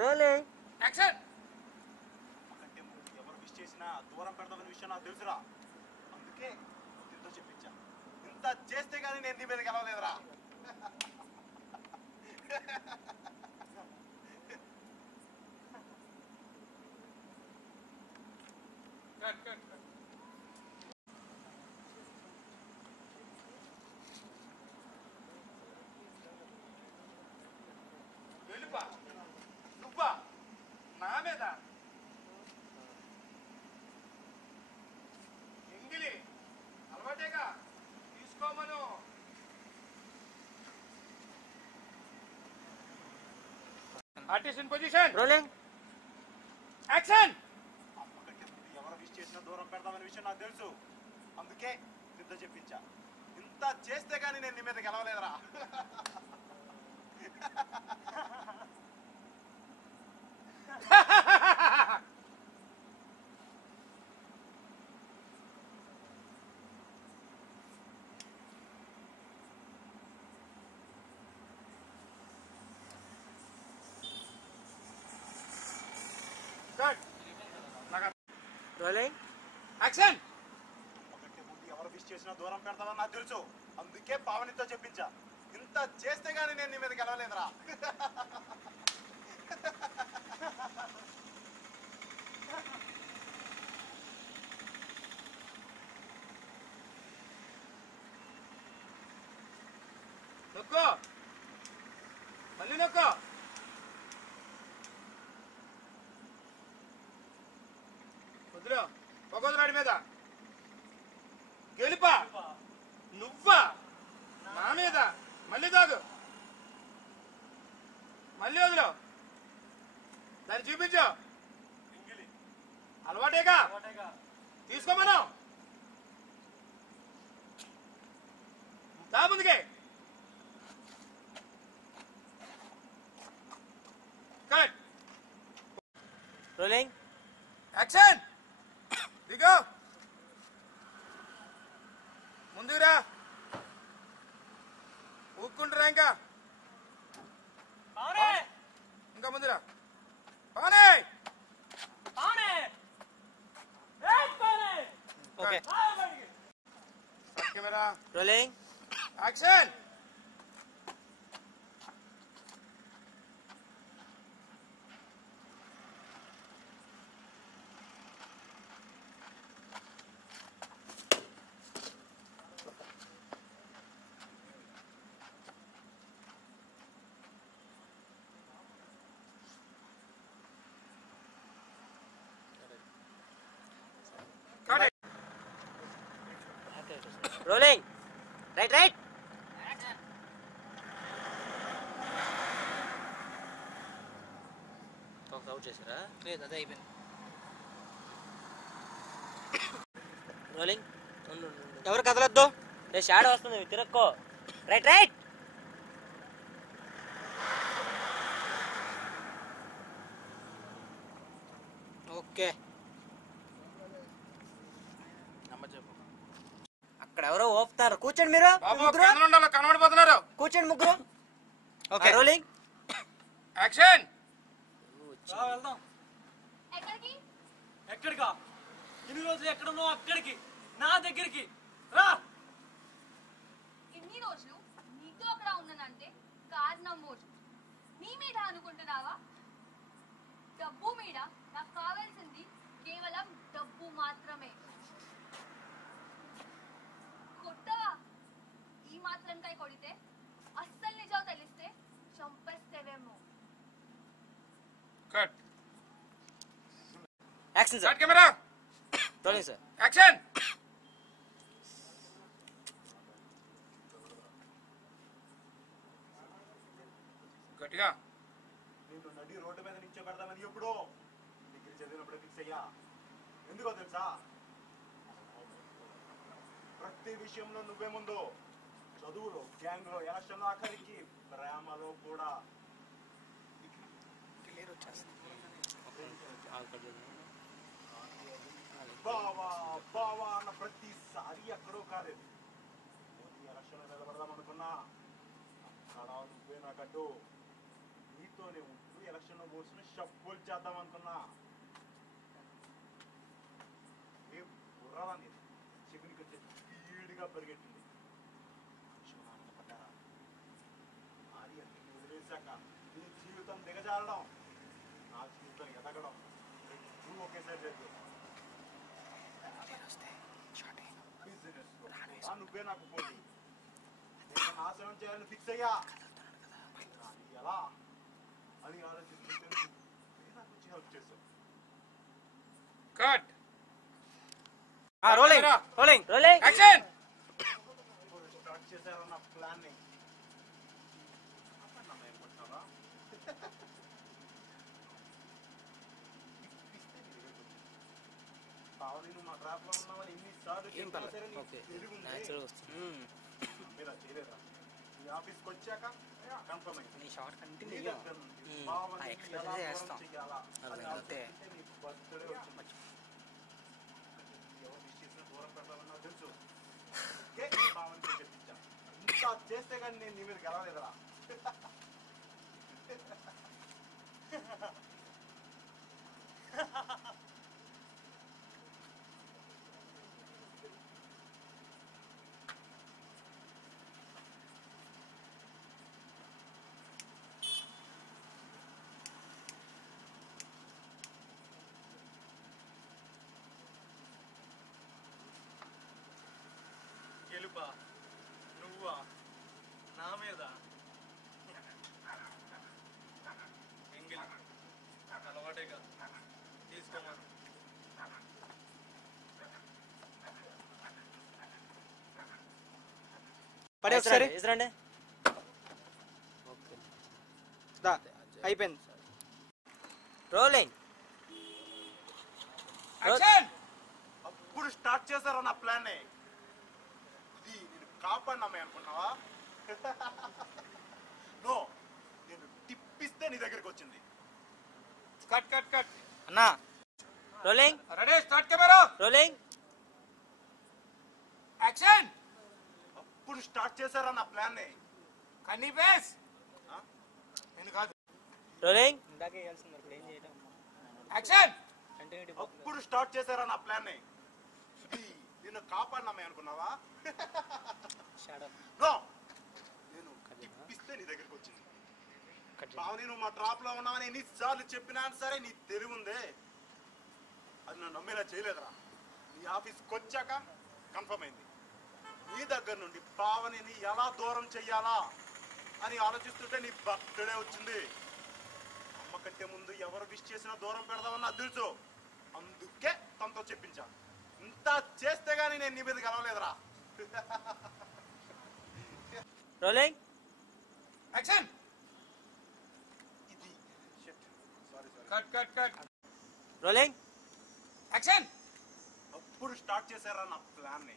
Rolling action. నాకంటే ముందు ఎవరు విష్ చేసినా దూరం పెడతామనే విషయం నాకు తెలుసురా. అందుకే ఇంత చెప్పించా. ఇంత చేస్తే గానీ నేను నీ మీద గెలవలేదురా. నువ్వా నా మీద ఎంగిలి అలవాటేగా తీసుకోమను. Artist in position. Rolling action. అమ్మకంటే ముందు ఎవరు విష్ చేసినా దూరం పెడతామనే విషయం నాకు తెలుసు. అందుకే ఇంత చెప్పించా. ఇంత చేస్తే గానీ నేను నీ మీద గెలవలేదురా. Rolling action. అమ్మకంటే ముందు ఎవరు విష్ చేసినా దూరం పెడతామని నాకు తెలుసు. అందుకే పావనితో చెప్పించా. ఇంత చేస్తే గానీ నేను నీ మీద గెలవలేదురా. నొక్కో, మళ్ళీ నొక్కో. వదిలో పొగొదలాడి మీద గెలుపా. నువ్వా నా మీద. మళ్ళీ తాగు, మళ్ళీ వదిలో. దాన్ని చూపించు. అలవాటేగా తీసుకోమను. దా ముందుకే. కట్. Rolling action. దిగో, ముందురా. ఊక్కుంటురా. ఇంకా ముందురా. పానే. Okay camera. Rolling action. Rolling right right out చేశారా? లేదు, అదే అయిపోయింది. రోలింగ్ ఎవరు కదలొద్దు. నేను షాడో వస్తుంది, తిరక్కో. Right right. ఓకే. అక్కడ ఎవరో ఓపుతారు. కూర్చోండి మీరు కనబడిపోతున్నారు. కూర్చోండి ముగ్గురు. Okay rolling action. వెళ్దాం. ఎక్కడికా? ఇన్ని రోజులు ఎక్కడున్నావు? అక్కడికి, నా దగ్గరికి రా. ఇన్ని రోజులు నీతో అక్కడ ఉన్నానంటే కారణం మోజు నీ మీద అనుకుంటున్నావా? డబ్బు మీద నాకు కావాల్సింది కేవలం డబ్బు మాత్రమే. కొట్టవా? ఈ మాత్రంకై కొడితే అస్సలు నిజం తెలిస్తే చంపేస్తేవేమో. Cut. Action sir. Cut camera. Rolling sir. Action. గట్టిగా. నిన్ను నడి రోడ్డు మీద నిల్చోబెడదామని ఎప్పుడో డిగ్రీ చదివినప్పుడు ఫిక్స్ అయ్యా. ఎందుకో తెలుసా? ప్రతి విషయంలో నువ్వే ముందు. చదువులో, గ్యాంగ్ లో, ఎలక్షన్ లో, ఆఖరికి ప్రేమలో కూడా. బావా బావా అన్న ప్రతిసారి ఎక్కడో కాలేదు. మోదీ ఎలక్షన్ లో నిలబడదాం అనుకున్నా. అక్కడ నువ్వే నాకడ్డు. నీతోనే ఉంటూ ఎలక్షన్ లో ఓట్స్ షఫుల్ చేద్దాం అనుకున్నా. ఏ బుర్రాలని చికెన్కి వచ్చే స్పీడ్గా పరిగెట్టింది. ఆనందపడ్డారా? ఆర్యన్ని వదిలేశాక నీ జీవితం దిగజారడం, నా జీవితం ఎదగడం నువ్వు ఒకేసారి జరిగింది. బిజినెస్ నువ్వే నాకు పోటీ. నేను నాశనం చేయాలని ఫిక్స్ అయ్యా. ఎలా అని ఆలోచిస్తుంటే నాకు వచ్చి హెల్ప్ చేశావు. Cut rolling rolling rolling action start చేశారన్న ప్లాన్ ని ఏమనుకుంటున్నావా? పావని నువ్వు మా ట్రాప్ లో ఉన్నావని ఎన్నిసార్లు ఏం చెప్పినా సరే పర్లేదు నీకు ఓకే తెలివి ఉంది. న్యాచురల్ వస్తుంది మీరు అది చేయలేదా? మీ ఆఫీస్కి వచ్చాక కన్ఫర్మ్ అయింది. నీ షార్ట్ కంటిన్యూ నీ దగ్గర నుంచి పావని ఎలా దూరం చేయాలా అని ఆలోచిస్తుంటే నీ బర్త్డే వచ్చింది. ఎవరు విష్ చేసినా దూరం పెడతామని నాకు తెలుసు. అందుకే నీ భావనకి చెప్పించా. ఇంత చేస్తే కానీ నేను నీ మీద గెలవలేదురా. గెలుపా నువ్వా నా మీద ఎంగిలి అలవాటేగా తీసుకోమను. పడే ఒకసారి ఇద్దరండి. అయిపోయింది. రోలింగ్ యాక్షన్ అప్పుడు స్టార్ట్ చేశారా నా ప్లాన్ ని? ఇది నేను కాపాడినామే అనుకున్నావా? నో, నేను టిప్పిస్తే నీ దగ్గరికి వచ్చింది. కట్ కట్ కట్ అన్నా rolling ready start camera rolling action అప్పుడు స్టార్ట్ చేశారా నా ప్లాన్ ని? కన్నీ ఫేస్ నేను కాదు రోలింగ్ ఇందాకే వేయాల్సింది మరి ఇప్పుడు ఏం చేయడం. యాక్షన్ కంటిన్యూటీ అప్పుడు స్టార్ట్ చేశారా నా ప్లాన్ ని? ఇది నిన్ను కాపాడినామే అనుకున్నావా? షాడప్ నో, నేను టిప్పిస్తే నీ దగ్గరికి వచ్చింది. పావని నువ్వు మా డ్రాప్ లో ఉన్నావని ఎన్నిసార్లు చెప్పినా సరే నీ తెలివి ఉందే, అది నన్ను నమ్మేలా చేయలేదురా. నీ ఆఫీస్కి వచ్చాక కన్ఫర్మ్ అయింది. నీ దగ్గర నుండి పావనిని ఎలా దూరం చెయ్యాలా అని ఆలోచిస్తుంటే నీ బర్త్డే వచ్చింది. అమ్మ కంటే ముందు ఎవరు విష్ చేసినా దూరం పెడదామని నాకు తెలుసు. అందుకే తనతో చెప్పించా. ఇంత చేస్తే గానీ నేను నీ మీద గెలవలేదురా. రోలింగ్ యాక్షన్ ఇది sorry cut cut cut rolling action అప్పుడు స్టార్ట్ చేశారా నా ప్లాన్ ని?